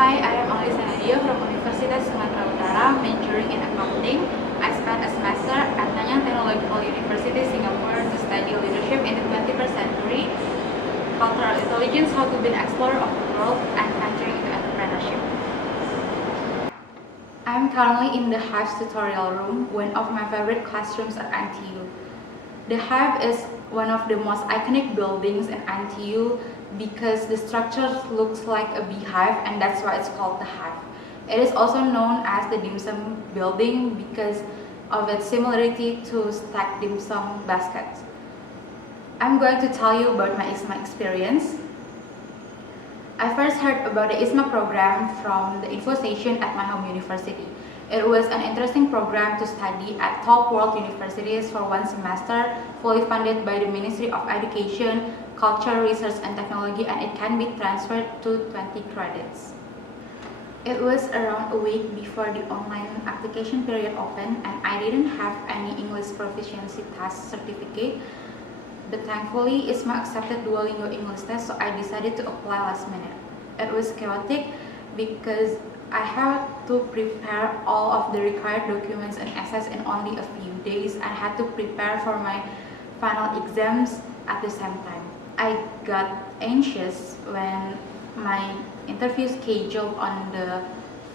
Hi, I am Nanyang from Universitas Sumatera Utara, majoring in accounting. I spent a semester at Nanyang Technological University, Singapore to study leadership in the 21st century, cultural intelligence, how to be an explorer of the world, and venturing into entrepreneurship. I am currently in the Hive's tutorial room, one of my favorite classrooms at NTU. The Hive is one of the most iconic buildings in NTU because the structure looks like a beehive, and that's why it's called the Hive. It is also known as the dim sum building because of its similarity to stacked dim sum baskets. I'm going to tell you about my IISMA experience. I first heard about the IISMA program from the info station at my home university. It was an interesting program to study at top world universities for one semester, fully funded by the Ministry of Education, Culture, Research and Technology, and it can be transferred to 20 credits. It was around a week before the online application period opened, and I didn't have any English proficiency test certificate, but thankfully IISMA accepted Duolingo English test, so I decided to apply last minute. It was chaotic because I had to prepare all of the required documents and essays in only a few days and had to prepare for my final exams at the same time. I got anxious when my interview scheduled on the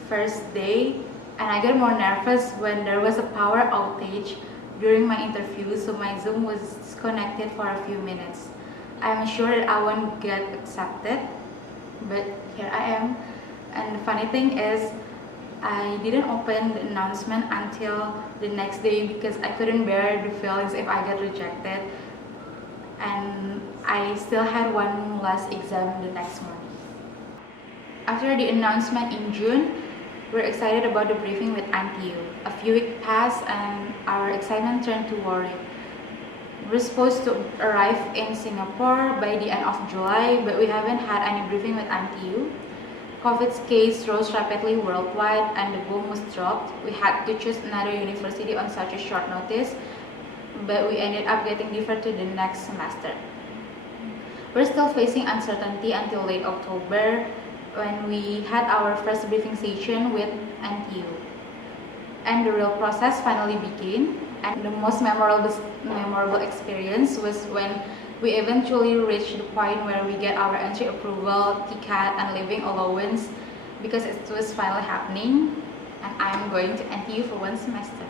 first day, and I got more nervous when there was a power outage during my interview, so my Zoom was disconnected for a few minutes. I'm sure that I won't get accepted, but here I am. And the funny thing is, I didn't open the announcement until the next day because I couldn't bear the feelings if I get rejected. And I still had one last exam the next morning. After the announcement in June, we're excited about the briefing with NTU. A few weeks passed and our excitement turned to worry. We're supposed to arrive in Singapore by the end of July, but we haven't had any briefing with NTU. COVID's case rose rapidly worldwide and the bomb was dropped. We had to choose another university on such a short notice, but we ended up getting deferred to the next semester. We're still facing uncertainty until late October when we had our first briefing session with NTU. And the real process finally began, and the most memorable experience was when we eventually reached the point where we get our entry approval, ticket, and living allowance because it was finally happening, and I'm going to NTU for one semester.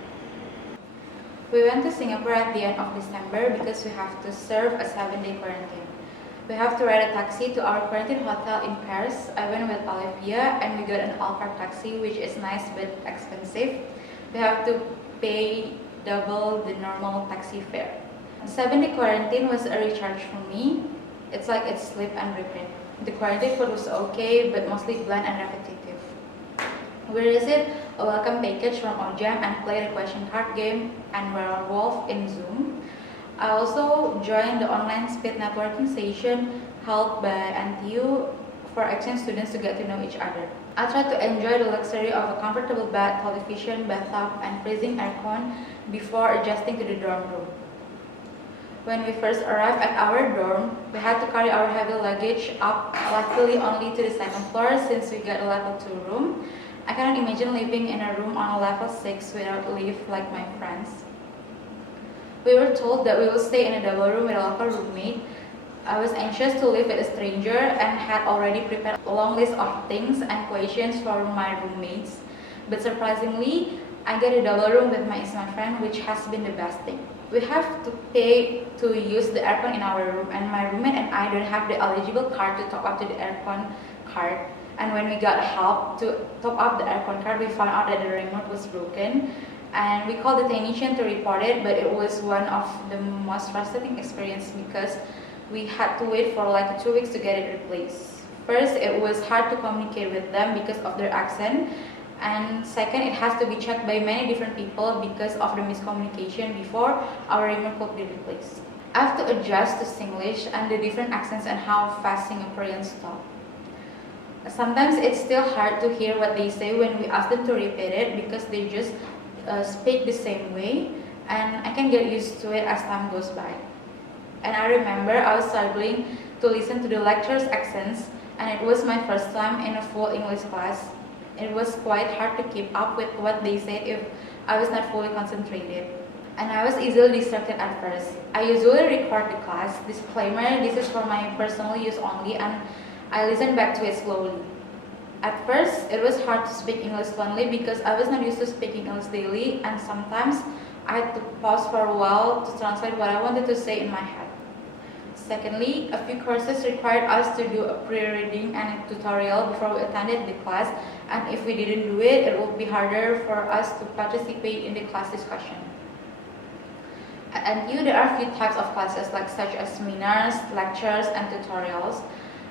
We went to Singapore at the end of December because we have to serve a 7-day quarantine. We have to ride a taxi to our quarantine hotel in Paris. I went with Olivia and we got an all-car taxi, which is nice but expensive. We have to pay double the normal taxi fare. The 7-day quarantine was a recharge for me. It's like it's sleep and repeat. The quarantine food was okay, but mostly bland and repetitive. We received a welcome package from OJAM and played a question card game and Werewolf in Zoom. I also joined the online speed networking session held by NTU for exchange students to get to know each other. I tried to enjoy the luxury of a comfortable bed, television, bathtub, and freezing aircon before adjusting to the dorm room. When we first arrived at our dorm, we had to carry our heavy luggage up, luckily only to the second floor since we got a level 2 room. I cannot imagine living in a room on a level 6 without a lift like my friends. We were told that we will stay in a double room with a local roommate. I was anxious to live with a stranger and had already prepared a long list of things and questions for my roommates. But surprisingly, I got a double room with my IISMA friend, which has been the best thing. We have to pay to use the aircon in our room, and my roommate and I don't have the eligible card to top up to the aircon card. And when we got help to top up the aircon card, we found out that the remote was broken. And we called the technician to report it, but it was one of the most frustrating experiences because we had to wait for like 2 weeks to get it replaced. First, it was hard to communicate with them because of their accent. And second, it has to be checked by many different people because of the miscommunication before our remote could be replaced. I have to adjust to Singlish and the different accents and how fast Singaporeans talk. Sometimes it's still hard to hear what they say when we ask them to repeat it because they just speak the same way, and I can get used to it as time goes by. And I remember I was struggling to listen to the lecturer's accents and it was my first time in a full English class. It was quite hard to keep up with what they said if I was not fully concentrated. And I was easily distracted at first. I usually record the class. Disclaimer, this is for my personal use only, and I listen back to it slowly. At first, it was hard to speak English fluently because I was not used to speaking English daily, and sometimes I had to pause for a while to translate what I wanted to say in my head. Secondly, a few courses required us to do a pre-reading and a tutorial before we attended the class, and if we didn't do it, it would be harder for us to participate in the class discussion. At NTU, there are a few types of classes such as seminars, lectures, and tutorials.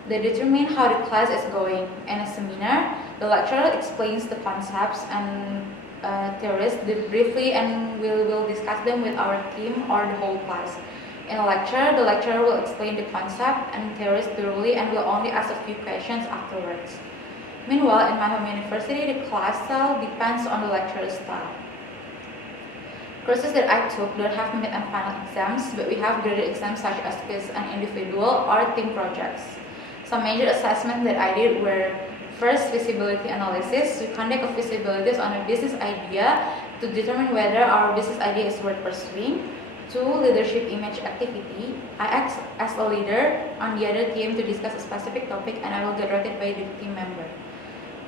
They determine how the class is going. In a seminar, the lecturer explains the concepts and theories briefly, and we will discuss them with our team or the whole class. In a lecture, the lecturer will explain the concept and theories thoroughly and will only ask a few questions afterwards. Meanwhile, in my home university, the class style depends on the lecturer's style. Courses that I took don't have mid and final exams, but we have graded exams such as quiz and individual or team projects. Some major assessments that I did were: first, feasibility analysis. We conduct a feasibility on a business idea to determine whether our business idea is worth pursuing. 2, leadership image activity. I act as a leader on the other team to discuss a specific topic, and I will get rated by the team member.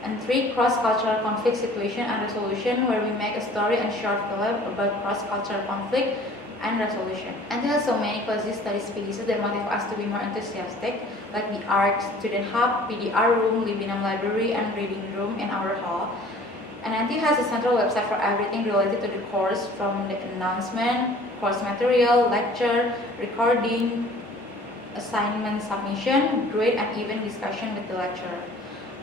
And 3, cross-cultural conflict situation and resolution, where we make a story and short film about cross-cultural conflict and resolution. And there are so many quasi study spaces that motivate us to be more enthusiastic, like the art, student hub, PDR room, Libinum library, and reading room in our hall. And NTU has a central website for everything related to the course, from the announcement, course material, lecture, recording, assignment submission, grade, and even discussion with the lecturer.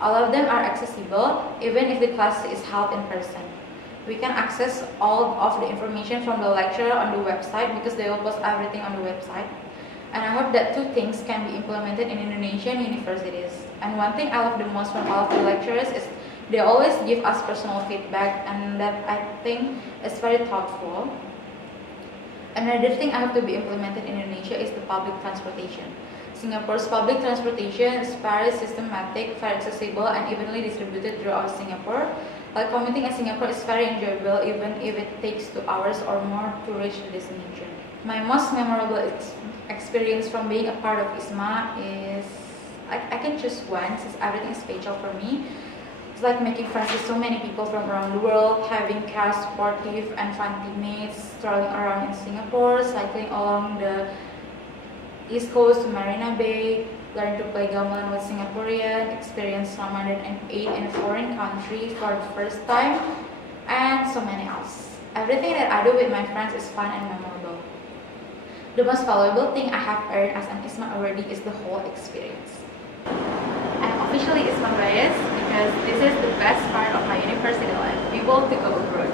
All of them are accessible, even if the class is held in person. We can access all of the information from the lecturer on the website because they will post everything on the website. And I hope that 2 things can be implemented in Indonesian universities. And one thing I love the most from all of the lecturers is they always give us personal feedback, and that I think is very thoughtful. Another thing I hope to be implemented in Indonesia is the public transportation. Singapore's public transportation is very systematic, very accessible, and evenly distributed throughout Singapore. Like commuting in Singapore is very enjoyable, even if it takes 2 hours or more to reach the destination. My most memorable experience from being a part of IISMA is, I can choose one since everything is special for me. It's like making friends with so many people from around the world, having care, supportive, and fun teammates, strolling around in Singapore, cycling along the East Coast to Marina Bay, learn to play gamelan with Singaporean, experience Ramadan and Eid in a foreign country for the first time, and so many else. Everything that I do with my friends is fun and memorable. The most valuable thing I have earned as an IISMA awardee is the whole experience. I'm officially IISMA biased because this is the best part of my university life, people to go abroad.